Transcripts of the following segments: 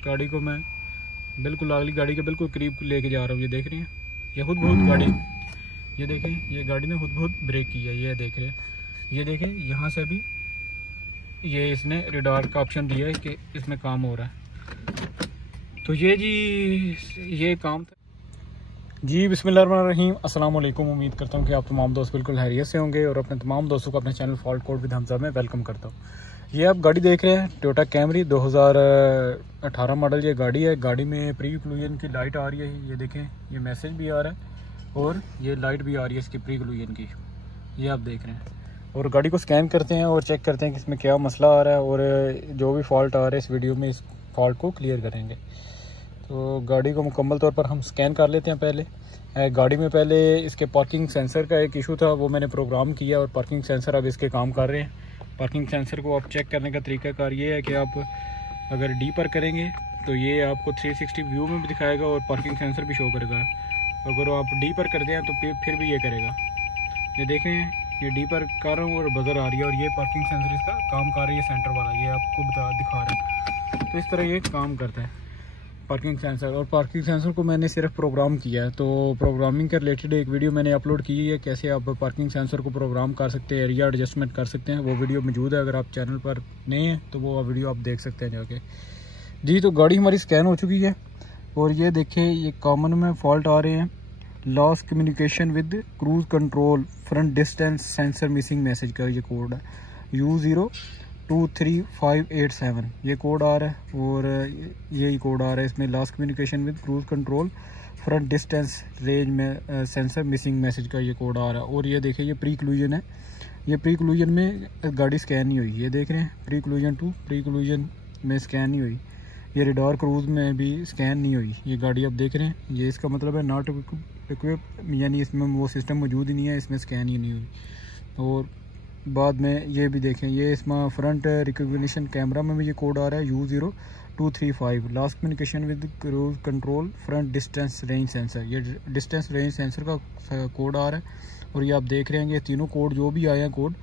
गाड़ी को मैं बिल्कुल अगली गाड़ी के बिल्कुल करीब लेके जा रहा हूँ। ये देख रहे हैं, ये खुद बहुत गाड़ी, ये देखें, ये गाड़ी ने खुद बहुत ब्रेक किया। ये देख रहे हैं, ये देखें, यहाँ से भी ये इसने रेडार का ऑप्शन दिया है कि इसमें काम हो रहा है। तो ये जी ये काम था जी। बिस्मिल्लाहिर्रहमानिर्रहीम, अस्सलाम वालेकुम। उम्मीद करता हूँ कि आप तमाम दोस्त बिल्कुल खैरियत से होंगे और अपने तमाम दोस्तों को अपने channel fault code with Hamza में वेलकम करता हूँ। ये आप गाड़ी देख रहे हैं, टोयोटा कैमरी 2018 मॉडल ये गाड़ी है। गाड़ी में प्री क्लूजन की लाइट आ रही है, ये देखें, ये मैसेज भी आ रहा है और ये लाइट भी आ रही है इसकी प्री क्लूजन की, ये आप देख रहे हैं। और गाड़ी को स्कैन करते हैं और चेक करते हैं कि इसमें क्या मसला आ रहा है और जो भी फॉल्ट आ रहा है इस वीडियो में इस फॉल्ट को क्लियर करेंगे। तो गाड़ी को मुकम्मल तौर पर हम स्कैन कर लेते हैं। पहले गाड़ी में पहले इसके पार्किंग सेंसर का एक इशू था, वो मैंने प्रोग्राम किया और पार्किंग सेंसर अब इसके काम कर रहे हैं। पार्किंग सेंसर को आप चेक करने का तरीकाकार ये है कि आप अगर डी पर करेंगे तो ये आपको 360 व्यू में भी दिखाएगा और पार्किंग सेंसर भी शो करेगा। अगर आप डी पर करते हैं तो फिर भी ये करेगा। ये देखें, ये डी पर कर रहा हूँ और बजर आ रही है और ये पार्किंग सेंसर इसका काम कर रही है, सेंटर वाला, ये आपको दिखा रहा है। तो इस तरह ये काम करता है पार्किंग सेंसर। और पार्किंग सेंसर को मैंने सिर्फ प्रोग्राम किया है, तो प्रोग्रामिंग के रिलेटेड एक वीडियो मैंने अपलोड की है, कैसे आप पार्किंग सेंसर को प्रोग्राम कर सकते हैं, एरिया एडजस्टमेंट कर सकते हैं। वो वीडियो मौजूद है, अगर आप चैनल पर नए हैं तो वो वीडियो आप देख सकते हैं जाके जी। तो गाड़ी हमारी स्कैन हो चुकी है और ये देखें, ये कॉमन में फॉल्ट आ रहे हैं। Loss communication with cruise control, front distance sensor missing message का ये कोड है U023587, ये कोड आ रहा है और यही कोड आ रहा है इसमें। Loss communication with cruise control, front distance range में सेंसर मिसिंग मैसेज का ये कोड आ रहा है। और ये देखिए, ये प्री क्लूजन है, ये प्री क्लूजन में गाड़ी स्कैन नहीं हुई, ये देख रहे हैं, preclusion to preclusion में स्कैन नहीं हुई। ये रेडार क्रूज में भी स्कैन नहीं हुई, ये गाड़ी आप देख रहे हैं। ये इसका मतलब है नॉट इक्विप, यानी इसमें वो सिस्टम मौजूद ही नहीं है, इसमें स्कैन ही नहीं हुई। और बाद में ये भी देखें, ये इसमें फ्रंट रिकॉग्निशन कैमरा में भी ये कोड आ रहा है U0235, last communication with cruise control, front distance range sensor, ये डिस्टेंस रेंज सेंसर का कोड आ रहा है। और ये आप देख रहे हैं, ये तीनों कोड जो भी आए हैं कोड,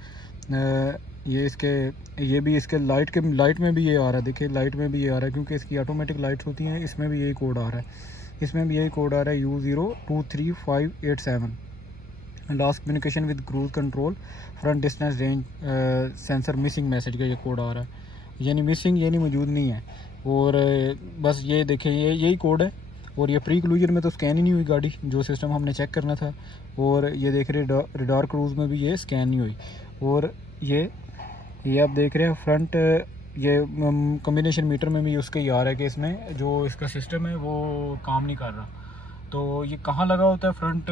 ये भी इसके लाइट में भी ये आ रहा है। देखिए, लाइट में भी ये आ रहा है क्योंकि इसकी ऑटोमेटिक लाइट्स होती हैं, इसमें भी यही कोड आ रहा है, इसमें भी यही कोड आ रहा है U023587, last communication with cruise control, front distance range sensor missing message का ये कोड आ रहा है, यानी मिसिंग यानी मौजूद नहीं है। और बस ये देखें, ये यही कोड है। और ये प्री क्लूजन में तो स्कैन ही नहीं हुई गाड़ी, जो सिस्टम हमने चेक करना था। और ये देख रहे रेडार क्रूज में भी ये स्कैन नहीं हुई। और ये आप देख रहे हैं फ्रंट, ये कम्बिनेशन मीटर में भी उसका ये आ रहा है कि इसमें जो इसका सिस्टम है वो काम नहीं कर रहा। तो ये कहाँ लगा होता है फ्रंट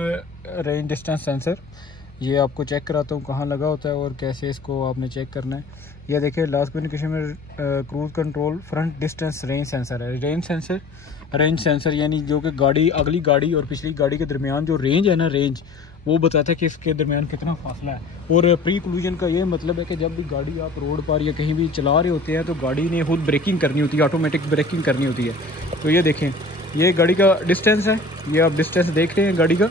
रेंज डिस्टेंस सेंसर, ये आपको चेक कराता हूँ कहाँ लगा होता है और कैसे इसको आपने चेक करना है। ये देखिए, लास्ट कम्युनिकेशन में cruise control, front distance range sensor है। रेंज सेंसर यानी जो कि गाड़ी, अगली गाड़ी और पिछली गाड़ी के दरमियान जो रेंज है ना, रेंज वो बताता है कि इसके दरमियान कितना फासला है। और प्री क्लूजन का ये मतलब है कि जब भी गाड़ी आप रोड पर या कहीं भी चला रहे होते हैं तो गाड़ी ने खुद ब्रेकिंग करनी होती है, ऑटोमेटिक ब्रेकिंग करनी होती है। तो ये देखें, ये गाड़ी का डिस्टेंस है, ये आप डिस्टेंस देख रहे हैं गाड़ी का।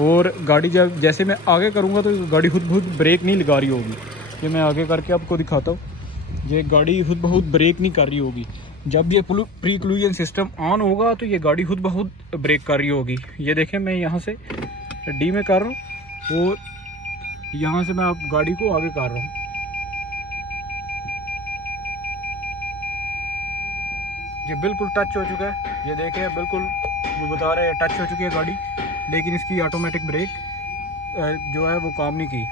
और गाड़ी जब जैसे मैं आगे करूँगा तो गाड़ी खुद ब्रेक नहीं लगा रही होगी। ये मैं आगे करके आपको दिखाता हूँ, ये गाड़ी खुद ब्रेक नहीं कर रही होगी। जब ये प्री क्लूजन सिस्टम ऑन होगा तो ये गाड़ी खुद ब्रेक कर रही होगी। ये देखें, मैं यहाँ से डी में कर रहा हूँ और यहाँ से मैं आप गाड़ी को आगे कर रहा हूँ। ये बिल्कुल टच हो चुका है, ये देखें, बिल्कुल वो बता रहे हैं टच हो चुकी है गाड़ी, लेकिन इसकी ऑटोमेटिक ब्रेक जो है वो काम नहीं की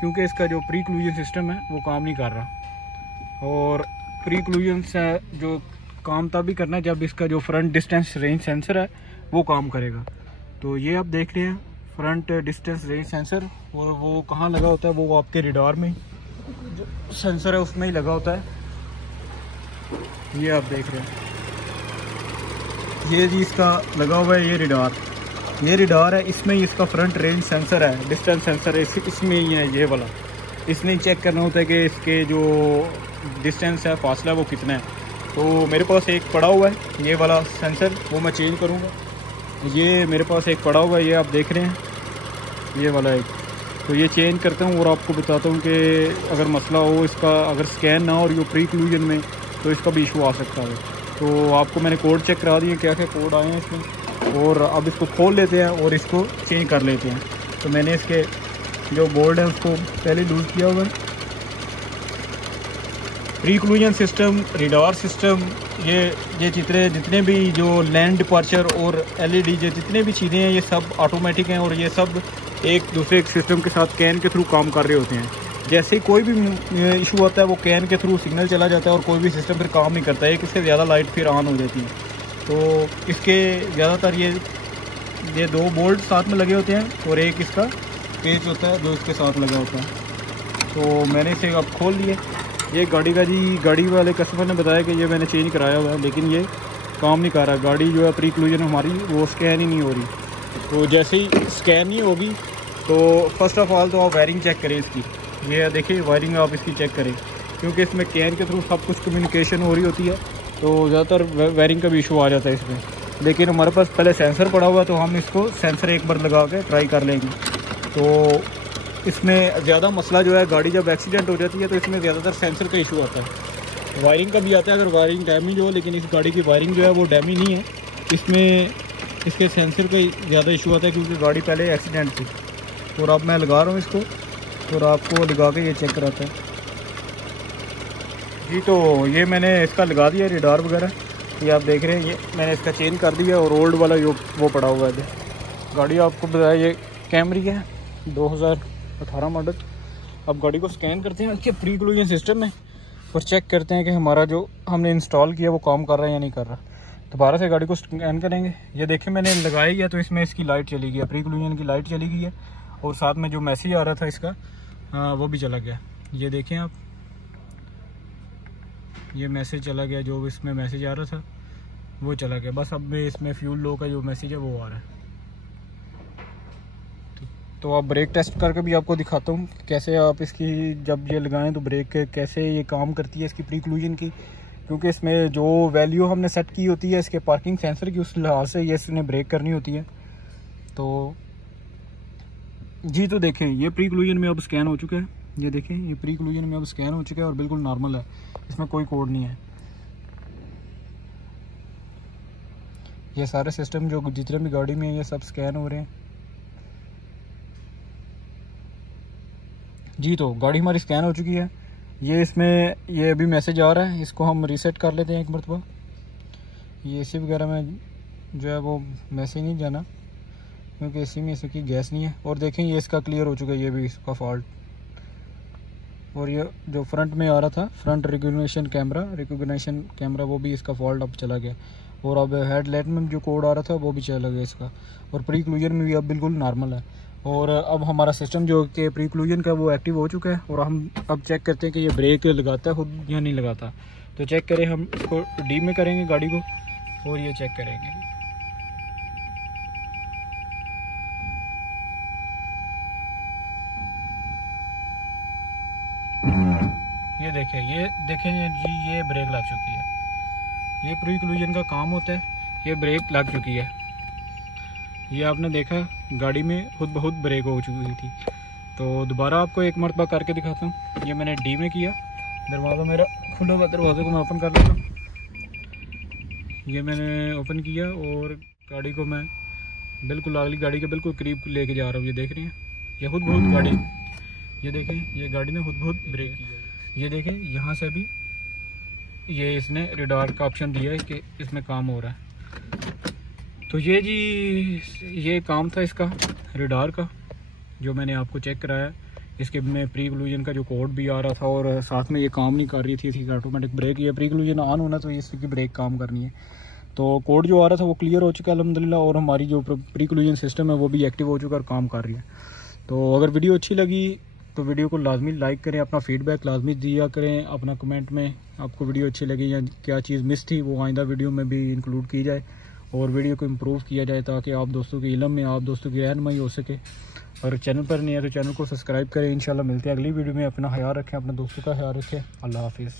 क्योंकि इसका जो प्री क्लूजन सिस्टम है वो काम नहीं कर रहा। और प्री क्लूजन से जो काम तभी करना है जब इसका जो फ्रंट डिस्टेंस रेंज सेंसर है वो काम करेगा। तो ये आप देख रहे हैं फ्रंट डिस्टेंस रेंज सेंसर, और वो कहाँ लगा होता है, वो आपके रेडार में जो सेंसर है उसमें ही लगा होता है। ये आप देख रहे हैं, ये जी इसका लगा हुआ है, ये रेडार है, इसमें ही इसका फ्रंट रेंज सेंसर है, डिस्टेंस सेंसर है, इसमें ही है ये वाला। इसने ही चेक करना होता है कि इसके जो डिस्टेंस है, फासला वो कितना है। तो मेरे पास एक पड़ा हुआ है ये वाला सेंसर, वो मैं चेंज करूँगा। ये मेरे पास एक पड़ा हुआ है, ये आप देख रहे हैं, ये वाला एक। तो ये चेंज करता हूँ और आपको बताता हूँ कि अगर मसला हो इसका, अगर स्कैन ना हो और ये प्री क्लूजन में, तो इसका भी इशू आ सकता है। तो आपको मैंने कोड चेक करा दिए, क्या क्या कोड आए हैं इसमें। और अब इसको खोल लेते हैं और इसको चेंज कर लेते हैं। तो मैंने इसके जो बोर्ड है उसको पहले लूज़ किया हुआ है। प्री-कोलिजन सिस्टम, रेडार सिस्टम, ये जितने भी जो लैंड डिपार्चर और LED जितने भी चीज़ें हैं ये सब ऑटोमेटिक हैं और ये सब एक दूसरे सिस्टम के साथ कैन के थ्रू काम कर रहे होते हैं। जैसे ही कोई भी इशू आता है वो कैन के थ्रू सिग्नल चला जाता है और कोई भी सिस्टम फिर काम नहीं करता है। एक इससे ज़्यादा लाइट फिर ऑन हो जाती है। तो इसके ज़्यादातर ये दो बोल्ट साथ में लगे होते हैं और एक इसका पेज होता है जो इसके साथ लगा होता है। तो मैंने इसे अब खोल लिया। ये गाड़ी का जी, गाड़ी वाले कस्टमर ने बताया कि ये मैंने चेंज कराया हुआ है, लेकिन ये काम नहीं कर रहा। गाड़ी जो है प्री-कोलिजन हमारी वो स्कैन ही नहीं हो रही। तो जैसे ही स्कैन नहीं होगी तो फर्स्ट ऑफ़ ऑल तो आप वायरिंग चेक करें इसकी। ये देखिए वायरिंग आप इसकी चेक करें, क्योंकि इसमें कैन के थ्रू सब कुछ कम्युनिकेशन हो रही होती है। तो ज़्यादातर वायरिंग का भी इशू आ जाता है इसमें। लेकिन हमारे पास पहले सेंसर पड़ा हुआ, तो हम इसको सेंसर एक बार लगा के ट्राई कर लेंगे। तो इसमें ज़्यादा मसला जो है, गाड़ी जब एक्सीडेंट हो जाती है तो इसमें ज़्यादातर सेंसर का इशू आता है। वायरिंग का भी आता है अगर वायरिंग डैमेज हो, लेकिन इस गाड़ी की वायरिंग जो है वो डैमेज नहीं है। इसमें इसके सेंसर का ज़्यादा इशू आता है क्योंकि गाड़ी पहले एक्सीडेंट थी। और अब मैं लगा रहा हूँ इसको और आपको लगा के ये चेक कराता है जी। तो ये मैंने इसका लगा दिया रेडार वगैरह, ये आप देख रहे हैं। ये मैंने इसका चेंज कर दिया और ओल्ड वाला वो पड़ा हुआ है। गाड़ी आपको बताया ये कैमरी है 2018 मॉडल। अब गाड़ी को स्कैन करते हैं इसके प्री-कोलिजन सिस्टम में और चेक करते हैं कि हमारा जो हमने इंस्टॉल किया वो काम कर रहा है या नहीं कर रहा। दोबारा से गाड़ी को स्कैन करेंगे। ये देखें मैंने लगाया ही है तो इसमें इसकी लाइट चली गई है, प्री-कोलिजन की लाइट चली गई है और साथ में जो मैसेज आ रहा था इसका वो भी चला गया। ये देखें आप, ये मैसेज चला गया, जो इसमें मैसेज आ रहा था वो चला गया। बस अब इसमें फ्यूल लो का जो मैसेज है वो आ रहा है। तो आप ब्रेक टेस्ट करके भी आपको दिखाता हूँ कैसे आप इसकी जब ये लगाएं तो ब्रेक कैसे ये काम करती है इसकी प्री-कोलिजन की। क्योंकि इसमें जो वैल्यू हमने सेट की होती है इसके पार्किंग सेंसर की, उस लिहाज से ये इसने ब्रेक करनी होती है। तो जी, तो देखें ये प्री-कोलिजन में अब स्कैन हो चुका है। ये देखें ये प्री-कोलिजन में अब स्कैन हो चुका है और बिल्कुल नॉर्मल है, इसमें कोई कोड नहीं है। ये सारे सिस्टम जो जितने भी गाड़ी में है ये सब स्कैन हो रहे हैं जी। तो गाड़ी हमारी स्कैन हो चुकी है। ये इसमें ये अभी मैसेज आ रहा है, इसको हम रीसेट कर लेते हैं एक मरतबा। ये AC वगैरह में जो है वो मैसेज नहीं जाना क्योंकि AC में इसकी गैस नहीं है। और देखें ये इसका क्लियर हो चुका है, ये भी इसका फॉल्ट। और ये जो फ्रंट में आ रहा था फ्रंट रिकॉग्निशन कैमरा वो भी इसका फॉल्ट अब चला गया। और अब हेडलाइट में जो कोड आ रहा था वो भी चला गया इसका। और प्री-कोलिजन में भी अब बिल्कुल नॉर्मल है। और अब हमारा सिस्टम जो कि प्री-कोलिजन का वो एक्टिव हो चुका है। और हम अब चेक करते हैं कि ये ब्रेक लगाता है खुद या नहीं लगाता। तो चेक करें, हम इसको डी में करेंगे गाड़ी को और ये चेक करेंगे। ये देखें जी, ये ब्रेक लग चुकी है। ये प्री-कोलिजन का काम होता है, ये ब्रेक लग चुकी है। ये आपने देखा गाड़ी में खुद ब खुद ब्रेक हो चुकी थी। तो दोबारा आपको एक मरतबा करके दिखाता हूँ। ये मैंने डी में किया, दरवाज़ा मेरा खुला हुआ, दरवाजे को मैं ओपन कर लेता हूँ। ये मैंने ओपन किया और गाड़ी को मैं बिल्कुल अगली गाड़ी के बिल्कुल करीब लेके जा रहा हूँ। ये देख रही हैं, ये खुद बहुत गाड़ी, ये देखें ये गाड़ी ने खुद बहुत ब्रेक किया। ये देखें यहाँ से भी ये इसने रेडार का ऑप्शन दिया है कि इसमें काम हो रहा है। तो ये जी ये काम था इसका रेडार का जो मैंने आपको चेक कराया। इसके में प्री-कोलिजन का जो कोड भी आ रहा था और साथ में ये काम नहीं कर रही थी इसकी ऑटोमेटिक ब्रेक। ये प्री-कोलिजन ऑन होना तो इसकी ब्रेक काम करनी है। तो कोड जो आ रहा था वो क्लियर हो चुका है अल्हम्दुलिल्लाह। और हमारी जो प्री-कोलिजन सिस्टम है वो भी एक्टिव हो चुका है और काम कर रही है। तो अगर वीडियो अच्छी लगी तो वीडियो को लाजमी लाइक करें, अपना फीडबैक लाजमी दिया करें अपना कमेंट में। आपको वीडियो अच्छी लगी या क्या चीज़ मिस थी वो आइंदा वीडियो में भी इंक्लूड की जाए और वीडियो को इम्प्रूव किया जाए ताकि आप दोस्तों के इल्म में आप दोस्तों की रहनुमाई हो सके। और चैनल पर नहीं है तो चैनल को सब्सक्राइब करें। इंशाल्लाह मिलते हैं अगली वीडियो में। अपना ख्याल रखें, अपने दोस्तों का ख्याल रखें। अल्लाह हाफिज़।